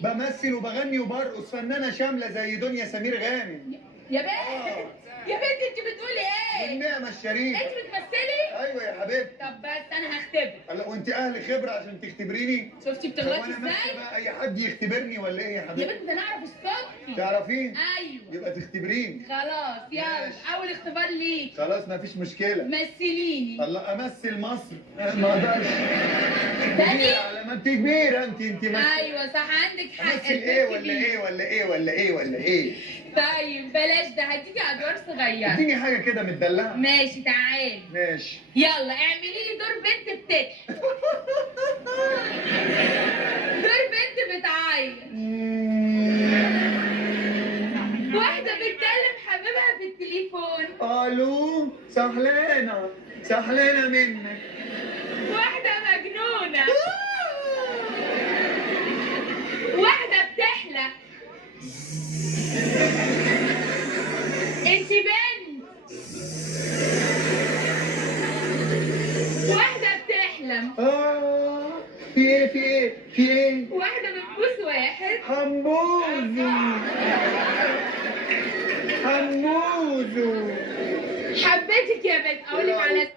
بمثل وبغني وبرقص، فنانه شامله زي دنيا سمير غانم. يا بنت يا بنت انت بتقولي ايه؟ النعمه الشريفه. انت بتمثلي؟ ايوه يا حبيبتي. طب بس انا هختبر. هلا وانت اهل خبره عشان تختبريني؟ شفتي هو بتغلطي انا ماشي ازاي؟ بقى اي حد يختبرني ولا ايه يا يا حبيبتي؟ بنت ده انا اعرف الصبح. تعرفين؟ ايوه. يبقى تختبريني. خلاص يلا ماشي. اول اختبار ليك. خلاص مفيش مشكله. مثليني. الله امثل مصر. ما اقدرش. تاني؟ ما انت كبيره انت ايوه صح عندك حق. امثل ايه ولا ايه ولا ايه ولا ايه ولا ايه؟ طيب بلاش ده، هديكي ادوار صغيره. اديني حاجه كده متدلعه. ماشي تعالي. ماشي. يلا اعملي لي دور بنت بتضحك. دور بنت بتعيط. واحدة بتكلم حبيبها في التليفون. الو سهلانه سهلانه منك. واحدة مجنونة. واحدة بتحلم. انت بنت. واحدة بتحلم. في ايه في ايه في ايه؟ واحدة بتبوس واحد. حموزو حموزو. حبيتك يا بنت، اقولك على